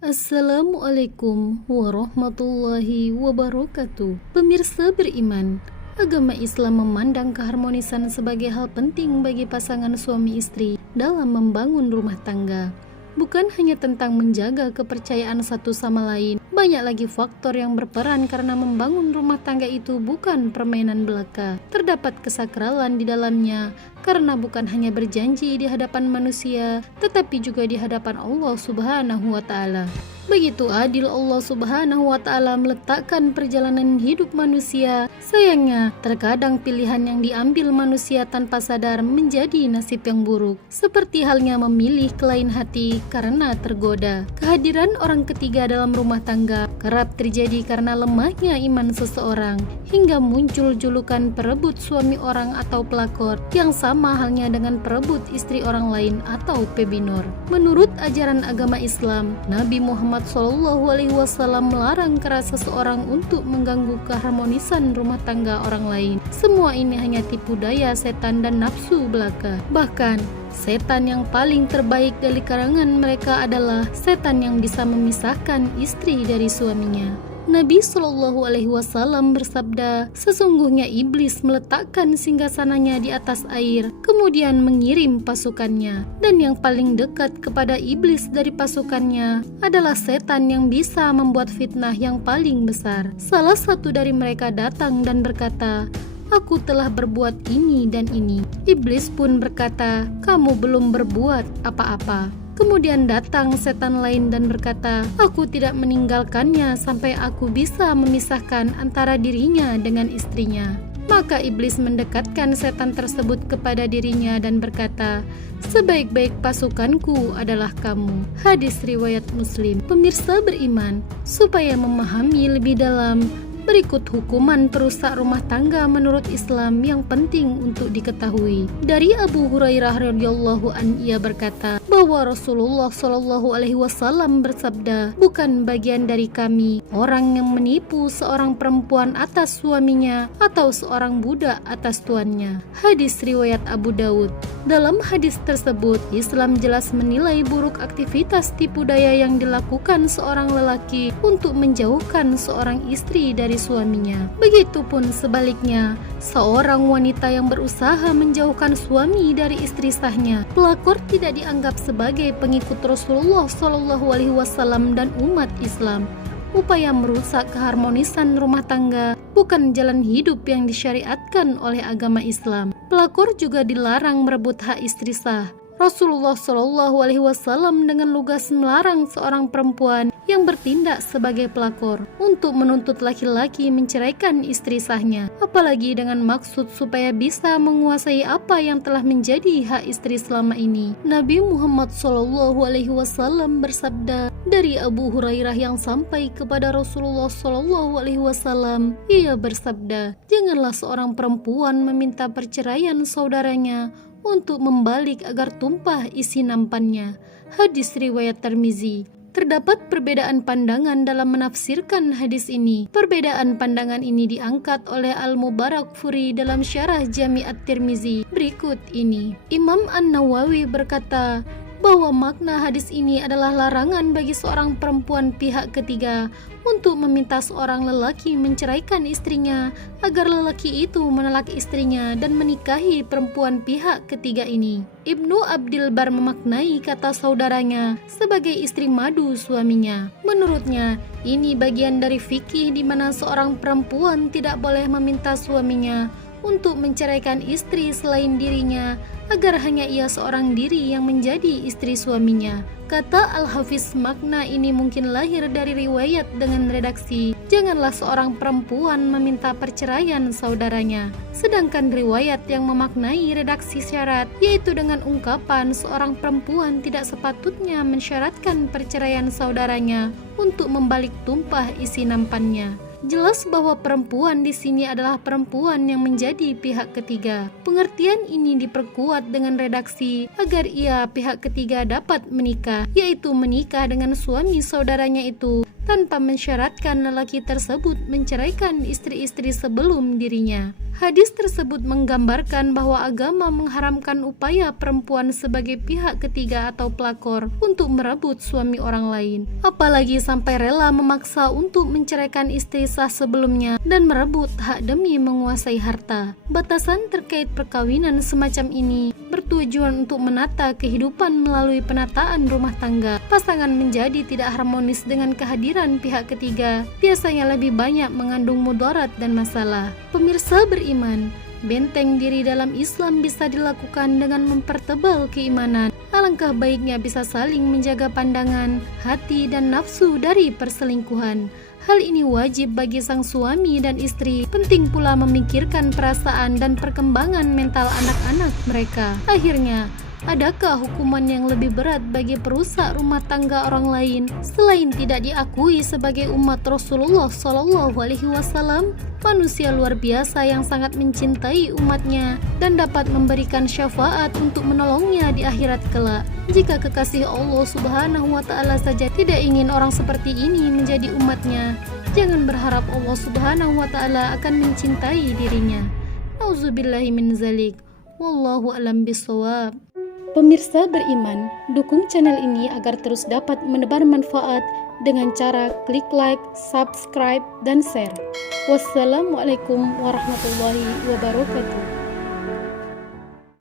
Assalamualaikum warahmatullahi wabarakatuh. Pemirsa beriman, agama Islam memandang keharmonisan sebagai hal penting bagi pasangan suami istri dalam membangun rumah tangga. Bukan hanya tentang menjaga kepercayaan satu sama lain, banyak lagi faktor yang berperan karena membangun rumah tangga itu bukan permainan belaka. Terdapat kesakralan di dalamnya, karena bukan hanya berjanji di hadapan manusia, tetapi juga di hadapan Allah Subhanahu wa Ta'ala. Begitu adil Allah Subhanahu wa Ta'ala meletakkan perjalanan hidup manusia. Sayangnya, terkadang pilihan yang diambil manusia tanpa sadar menjadi nasib yang buruk. Seperti halnya memilih ke lain hati karena tergoda. Kehadiran orang ketiga dalam rumah tangga kerap terjadi karena lemahnya iman seseorang, hingga muncul julukan perebut suami orang atau pelakor, yang sama halnya dengan perebut istri orang lain atau pebinor. Menurut ajaran agama Islam, Nabi Muhammad SAW melarang keras seseorang untuk mengganggu keharmonisan rumah tangga orang lain. Semua ini hanya tipu daya setan dan nafsu belaka. Bahkan, setan yang paling terbaik dari kalangan mereka adalah setan yang bisa memisahkan istri dari suaminya. Nabi SAW bersabda, sesungguhnya iblis meletakkan singgasananya di atas air, kemudian mengirim pasukannya. Dan yang paling dekat kepada iblis dari pasukannya adalah setan yang bisa membuat fitnah yang paling besar. Salah satu dari mereka datang dan berkata, "Aku telah berbuat ini dan ini." Iblis pun berkata, "Kamu belum berbuat apa-apa." Kemudian datang setan lain dan berkata, "Aku tidak meninggalkannya sampai aku bisa memisahkan antara dirinya dengan istrinya." Maka iblis mendekatkan setan tersebut kepada dirinya dan berkata, "Sebaik-baik pasukanku adalah kamu." Hadis riwayat Muslim. Pemirsa beriman, supaya memahami lebih dalam, berikut hukuman perusak rumah tangga menurut Islam yang penting untuk diketahui. Dari Abu Hurairah radhiyallahu an, ia berkata bahwa Rasulullah SAW bersabda, "Bukan bagian dari kami orang yang menipu seorang perempuan atas suaminya atau seorang budak atas tuannya." Hadis riwayat Abu Daud. Dalam hadis tersebut, Islam jelas menilai buruk aktivitas tipu daya yang dilakukan seorang lelaki untuk menjauhkan seorang istri dari suaminya. Begitupun sebaliknya, seorang wanita yang berusaha menjauhkan suami dari istri sahnya, pelakor tidak dianggap sebagai pengikut Rasulullah SAW dan umat Islam. Upaya merusak keharmonisan rumah tangga bukan jalan hidup yang disyariatkan oleh agama Islam. Pelakor juga dilarang merebut hak istri sah. Rasulullah SAW dengan lugas melarang seorang perempuan yang bertindak sebagai pelakor untuk menuntut laki-laki menceraikan istri sahnya, apalagi dengan maksud supaya bisa menguasai apa yang telah menjadi hak istri selama ini. Nabi Muhammad SAW bersabda dari Abu Hurairah yang sampai kepada Rasulullah SAW, ia bersabda, "Janganlah seorang perempuan meminta perceraian saudaranya untuk membalik agar tumpah isi nampannya." Hadis riwayat Tirmizi. Terdapat perbedaan pandangan dalam menafsirkan hadis ini. Perbedaan pandangan ini diangkat oleh Al-Mubarakfuri dalam syarah Jami' At-Tirmizi berikut ini. Imam An-Nawawi berkata bahwa makna hadis ini adalah larangan bagi seorang perempuan pihak ketiga untuk meminta seorang lelaki menceraikan istrinya agar lelaki itu menolak istrinya dan menikahi perempuan pihak ketiga ini. Ibnu Abdil Bar memaknai kata saudaranya sebagai istri madu suaminya. Menurutnya, ini bagian dari fikih di mana seorang perempuan tidak boleh meminta suaminya untuk menceraikan istri selain dirinya agar hanya ia seorang diri yang menjadi istri suaminya. Kata Al-Hafiz, makna ini mungkin lahir dari riwayat dengan redaksi, "Janganlah seorang perempuan meminta perceraian saudaranya." Sedangkan riwayat yang memaknai redaksi syarat, yaitu dengan ungkapan seorang perempuan tidak sepatutnya mensyaratkan perceraian saudaranya untuk membalik tumpah isi nampannya. Jelas bahwa perempuan di sini adalah perempuan yang menjadi pihak ketiga. Pengertian ini diperkuat dengan redaksi agar ia pihak ketiga dapat menikah, yaitu menikah dengan suami saudaranya itu tanpa mensyaratkan lelaki tersebut menceraikan istri-istri sebelum dirinya. Hadis tersebut menggambarkan bahwa agama mengharamkan upaya perempuan sebagai pihak ketiga atau pelakor untuk merebut suami orang lain, apalagi sampai rela memaksa untuk menceraikan istri sah sebelumnya dan merebut hak demi menguasai harta. Batasan terkait perkawinan semacam ini bertujuan untuk menata kehidupan melalui penataan rumah tangga. Pasangan menjadi tidak harmonis dengan kehadiran pihak ketiga, biasanya lebih banyak mengandung mudarat dan masalah. Pemirsa beriman, benteng diri dalam Islam bisa dilakukan dengan mempertebal keimanan. Alangkah baiknya bisa saling menjaga pandangan, hati, dan nafsu dari perselingkuhan. Hal ini wajib bagi sang suami dan istri. Penting pula memikirkan perasaan dan perkembangan mental anak-anak mereka. Akhirnya, adakah hukuman yang lebih berat bagi perusak rumah tangga orang lain selain tidak diakui sebagai umat Rasulullah SAW? Manusia luar biasa yang sangat mencintai umatnya dan dapat memberikan syafaat untuk menolongnya di akhirat kelak. Jika kekasih Allah Subhanahu wa Ta'ala saja tidak ingin orang seperti ini menjadi umatnya, jangan berharap Allah Subhanahu wa Ta'ala akan mencintai dirinya. Auzubillahi min zalik. Wallahu a'lam bishawab. Pemirsa beriman, dukung channel ini agar terus dapat menebar manfaat dengan cara klik like, subscribe, dan share. Wassalamualaikum warahmatullahi wabarakatuh.